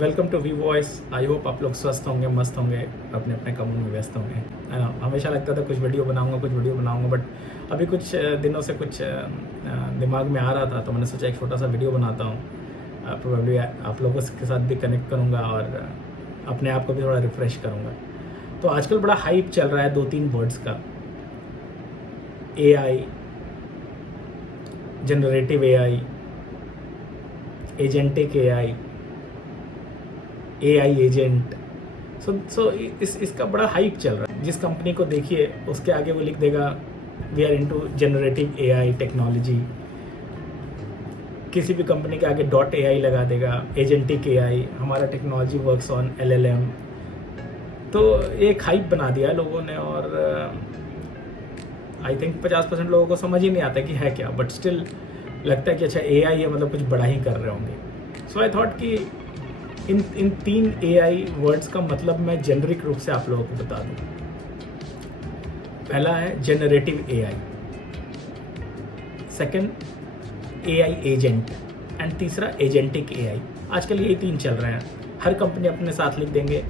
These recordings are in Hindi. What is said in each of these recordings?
Welcome to V Voice. I hope आप लोग स्वस्थ होंगे, मस्त होंगे, अपने अपने कामों में व्यस्त होंगे, है ना। हमेशा लगता था कुछ वीडियो बनाऊंगा, बट अभी कुछ दिनों से कुछ दिमाग में आ रहा था, तो मैंने सोचा एक छोटा सा वीडियो बनाता हूँ। प्रोबेबली आप लोगों के साथ भी कनेक्ट करूँगा और अपने आप को भी थोड़ा रिफ्रेश करूँगा। तो आजकल बड़ा हाइप चल रहा है 2-3 वर्ड्स का, AI, generative AI, agentic AI agent. So इसका बड़ा हाइप चल रहा है। जिस कंपनी को देखिए उसके आगे वो लिख देगा we are into generative AI technology. किसी भी कंपनी के आगे .ai लगा देगा, एजेंटिक AI, हमारा टेक्नोलॉजी वर्क्स ऑन LLM। तो एक हाइप बना दिया लोगों ने और आई थिंक 50% लोगों को समझ ही नहीं आता कि है क्या, बट स्टिल लगता है कि अच्छा AI है, मतलब कुछ बड़ा ही कर रहे होंगे। सो आई थॉट कि इन 3 AI वर्ड्स का मतलब मैं जेनरिक रूप से आप लोगों को बता दूं। पहला है generative AI, second AI agent and तीसरा एजेंटिक AI। आजकल यही 3 चल रहे हैं। हर कंपनी अपने साथ लिख देंगे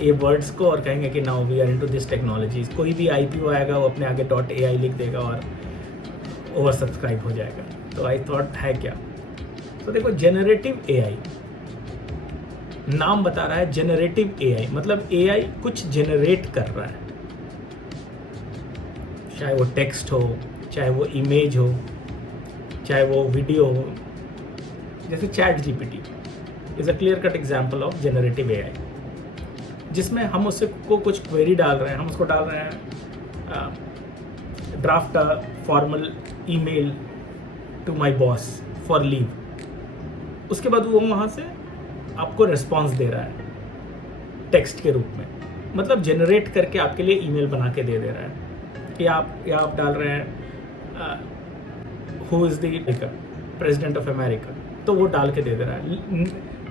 ये वर्ड्स को और कहेंगे कि now we are into this technologies. कोई भी IPO आएगा वो अपने आगे .ai लिख देगा और ओवर सब्सक्राइब हो जाएगा। तो आई थॉट है क्या। तो देखो, जनरेटिव AI नाम बता रहा है, जनरेटिव AI मतलब AI कुछ जनरेट कर रहा है, चाहे वो टेक्स्ट हो, चाहे वो इमेज हो, चाहे वो वीडियो हो। जैसे ChatGPT is a clear cut example of generative AI, जिसमें हम उससे को कुछ क्वेरी डाल रहे हैं। हम उसको डाल रहे हैं draft a formal email to my boss for leave. उसके बाद वो वहाँ से आपको रिस्पॉन्स दे रहा है टेक्स्ट के रूप में, मतलब जनरेट करके आपके लिए ईमेल बना के दे रहा है। कि आप डाल रहे हैं who is the president of America, तो वो डाल के दे रहा है।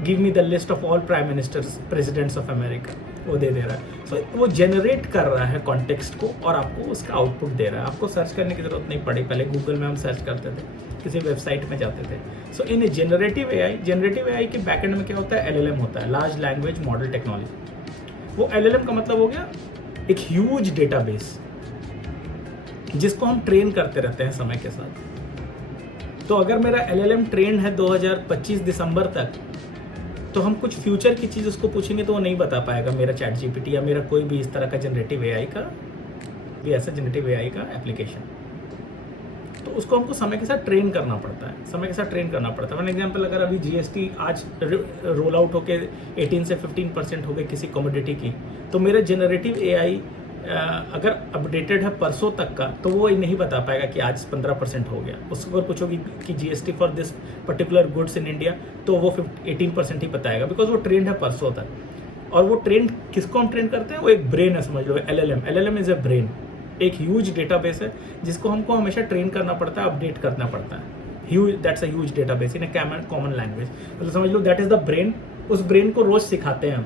Give me the list of all prime ministers presidents of America, वो दे रहा है। सो वो जनरेट कर रहा है कॉन्टेक्स्ट को और आपको उसका आउटपुट दे रहा है। आपको सर्च करने की जरूरत नहीं पड़ी। पहले गूगल में हम सर्च करते थे, किसी वेबसाइट में जाते थे। सो इन जनरेटिव AI के बैकएंड में क्या होता है, LLM होता है, लार्ज लैंग्वेज मॉडल टेक्नोलॉजी। वो LLM का मतलब हो गया एक ह्यूज डेटाबेस जिसको हम ट्रेन करते रहते हैं समय के साथ। तो अगर मेरा LLM ट्रेंड है 2025 दिसंबर तक, तो हम कुछ फ्यूचर की चीज़ उसको पूछेंगे तो वो नहीं बता पाएगा, मेरा ChatGPT या मेरा कोई भी इस तरह का जनरेटिव AI का भी ऐसा जनरेटिव AI का एप्लीकेशन। तो उसको हमको समय के साथ ट्रेन करना पड़ता है। फॉर एग्जांपल, अगर अभी GST आज रोल आउट होके 18 से 15% हो गए किसी कमोडिटी की, तो मेरा जनरेटिव AI अगर अपडेटेड है परसों तक का, तो वो नहीं बता पाएगा कि आज 15% हो गया। उसको अगर पूछोगी कि GST for this particular goods in India, तो वो 18% ही बताएगा, बिकॉज वो ट्रेंड है परसों तक। और वो ट्रेंड किसको हम ट्रेन करते हैं, वो एक ब्रेन है, समझ लो। LLM इज ए ब्रेन, एक ह्यूज डेटाबेस है जिसको हमको हमेशा ट्रेन करना पड़ता है, अपडेट करना पड़ता है। That's a huge database in a common language. मतलब समझ लो दैट इज द ब्रेन। उस ब्रेन को रोज सिखाते हैं हम,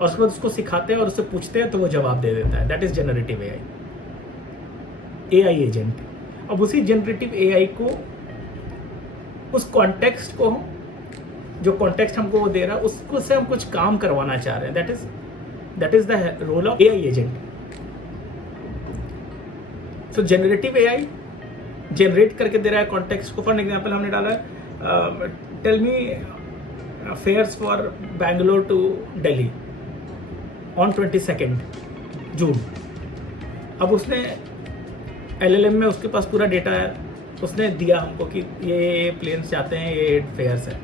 और उसके बाद उसको सिखाते हैं और उससे पूछते हैं तो वो जवाब दे देता है। That is generative AI agent. अब उसी जनरेटिव AI को, उस कॉन्टेक्स्ट को, जो कॉन्टेक्स्ट हमको वो दे रहा है, उसको से हम कुछ काम करवाना चाह रहे हैं। That is the role of AI agent. So generative AI generate करके दे रहा है कॉन्टेक्स्ट को। फॉर एग्जाम्पल, हमने डाला है tell me fares for Bangalore to Delhi on 22 June. अब उसने LLM में उसके पास पूरा डेटा है, उसने दिया हमको कि ये प्लेन्स जाते हैं, ये फेयर्स है।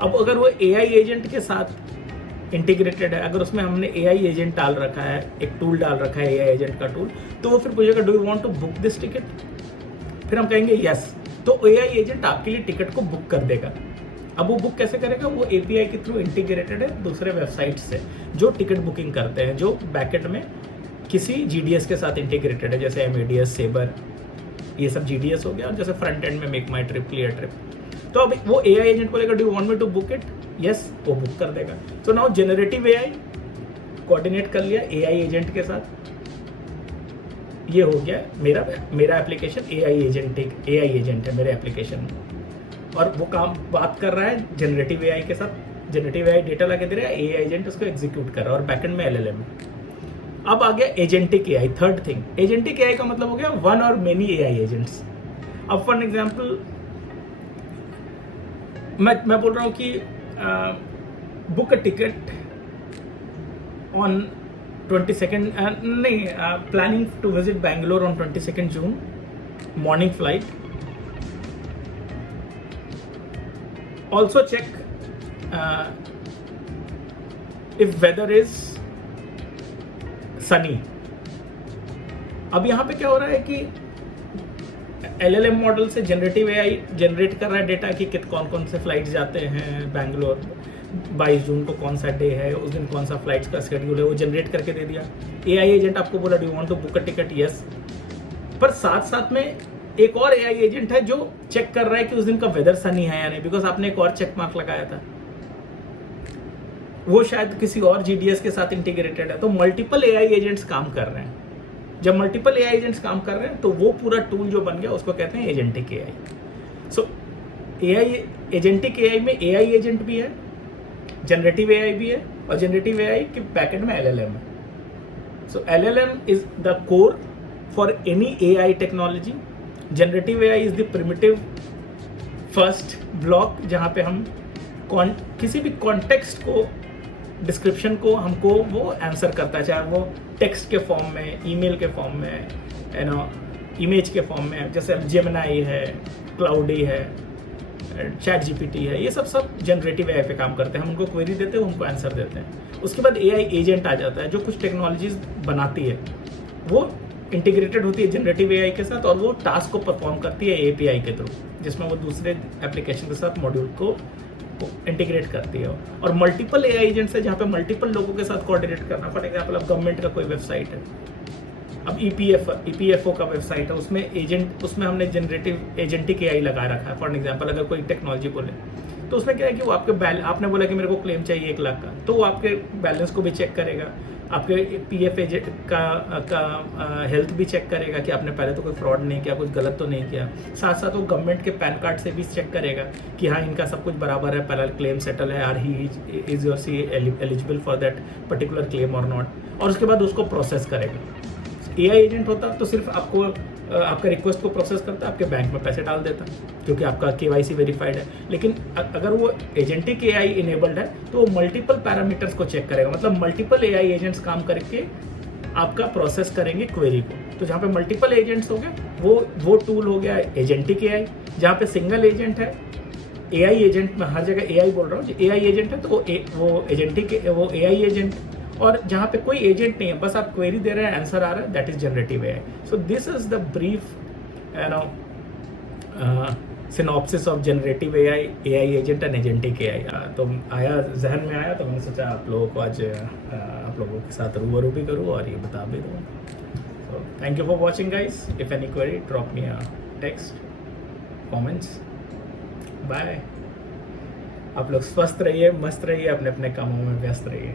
अब अगर वो AI एजेंट के साथ इंटीग्रेटेड है, अगर उसमें हमने AI एजेंट डाल रखा है, एक टूल डाल रखा है AI एजेंट का टूल, तो वो फिर पूछेगा do you want to book this ticket. फिर हम कहेंगे यस, तो AI एजेंट आपके लिए टिकट को बुक कर देगा। अब वो बुक कैसे करेगा, वो API के थ्रू इंटीग्रेटेड है दूसरे वेबसाइट से जो टिकट बुकिंग करते हैं, जो बैकेंड में किसी GDS के साथ इंटीग्रेटेड है, जैसे MADS, सेबर, ये सब GDS हो गया। और जैसे फ्रंट एंड में Make My Trip, Clear Trip. तो अब वो AI एजेंट बोलेगा do you want me to book it, yes, वो बुक कर देगा। So now generative AI coordinate कर लिया AI एजेंट के साथ। ये हो गया मेरा एप्लीकेशन AI एजेंट है मेरे एप्लीकेशन में, और वो काम बात कर रहा है जनरेटिव AI के साथ जनरेटिव एआई डेटा ला के दे रहा है, एआई एजेंट उसको एग्जीक्यूट कर रहा है और बैकएंड में एलएलएम। अब आ गया agentic AI, third thing. Agentic AI का मतलब हो गया वन और मेनी एआई एजेंट्स। अब फॉर एग्जांपल मैं बोल रहा हूँ कि book a ticket on 22nd, नहीं, planning to visit Bangalore on 22nd June, morning flight. Also check if weather is sunny. अब यहाँ पे क्या हो रहा है कि एलएलएम मॉडल से जनरेटिव एआई जनरेट कर रहा है डेटा कि कौन कौन से फ्लाइट्स जाते हैं बैंगलोर, 22 जून को कौन सा डे है, उस दिन कौन सा फ्लाइट्स का शेड्यूल है, वो जनरेट करके दे दिया। एआई एजेंट आपको बोला do want to book a ticket, yes. पर साथ साथ में एक और एआई एजेंट है जो चेक कर रहा है कि उस दिन का वेदर सनी है या नहीं, बिकॉज आपने एक और चेक मार्क लगाया था, वो शायद किसी और जीडीएस के साथ इंटीग्रेटेड है। तो मल्टीपल एआई एजेंट्स काम कर रहे हैं। जब मल्टीपल एआई एजेंट्स काम कर रहे हैं तो वो पूरा टूल जो बन गया उसको कहते हैं agentic AI. So AI, agentic AI में एआई एजेंट भी है, जनरेटिव एआई भी है, और जनरेटिव एआई के बैकएंड में एलएलएम है। So LLM is the core for any AI technology. Generative AI is the primitive first block जहां पे हम किसी भी कॉन्टेक्स्ट को, डिस्क्रिप्शन को हमको वो आंसर करता है, चाहे वो टेक्स्ट के फॉर्म में, ईमेल के फॉर्म में, इमेज के फॉर्म में, जैसे जेमिनाई है, क्लाउडी है, चैट जीपीटी है, ये सब जनरेटिव एआई पे काम करते हैं। हम उनको क्वेरी देते हैं, वो हमको आंसर देते हैं। उसके बाद एआई एजेंट आ जाता है जो कुछ टेक्नोलॉजीज बनाती है, वो इंटीग्रेटेड होती है जनरेटिव एआई के साथ और वो टास्क को परफॉर्म करती है एपीआई के थ्रू, जिसमें वो दूसरे एप्लीकेशन के साथ मॉड्यूल को इंटीग्रेट करती है। और मल्टीपल एआई एजेंट्स है जहाँ पे मल्टीपल लोगों के साथ कोऑर्डिनेट करना। फॉर एग्जाम्पल अब गवर्नमेंट का कोई वेबसाइट है, अब ईपीएफओ का वेबसाइट है, उसमें हमने जनरेटिव एजेंटिक एआई लगा रखा है। फॉर एग्जाम्पल अगर कोई टेक्नोलॉजी बोले तो उसमें क्या है कि वो आपके आपने बोला कि मेरे को क्लेम चाहिए 1 लाख का, तो वो आपके बैलेंस को भी चेक करेगा, आपके पीएफ एजेंट का हेल्थ भी चेक करेगा कि आपने पहले तो कोई फ्रॉड नहीं किया, कुछ गलत तो नहीं किया। साथ साथ वो गवर्नमेंट के पैन कार्ड से भी चेक करेगा कि हाँ इनका सब कुछ बराबर है, पहला क्लेम सेटल है, are he is your see eligible for that particular claim और नॉट, और उसके बाद उसको प्रोसेस करेगा। एआई एजेंट होता तो सिर्फ आपको आपका रिक्वेस्ट को प्रोसेस करता, आपके बैंक में पैसे डाल देता क्योंकि आपका केवाईसी वेरीफाइड है। लेकिन अगर वो एजेंटिक एआई इनेबल्ड है तो वो मल्टीपल पैरामीटर्स को चेक करेगा, मतलब मल्टीपल एआई एजेंट्स काम करके आपका प्रोसेस करेंगे क्वेरी को। तो जहाँ पे मल्टीपल एजेंट्स हो गए वो टूल हो गया एजेंटिक एआई। जहाँ पे सिंगल एजेंट है, एआई एजेंट, मैं हर जगह एआई बोल रहा हूँ, एआई एजेंट है तो वो एजेंटिक, वो एआई एजेंट। और जहाँ पे कोई एजेंट नहीं है, बस आप क्वेरी दे रहे हैं, आंसर आ रहा है, that is generative AI. So this is the brief synopsis of generative AI, AI agent and agentic AI. तो जहन में आया तो मैंने सोचा आप लोगों को आज आप लोगों के साथ रूबरू भी करूँ और ये बता भी दूँ। So thank you for watching guys. If any query drop me a text, comments. Bye. आप लोग स्वस्थ रहिए, मस्त रहिए, अपने अपने कामों में व्यस्त रहिए।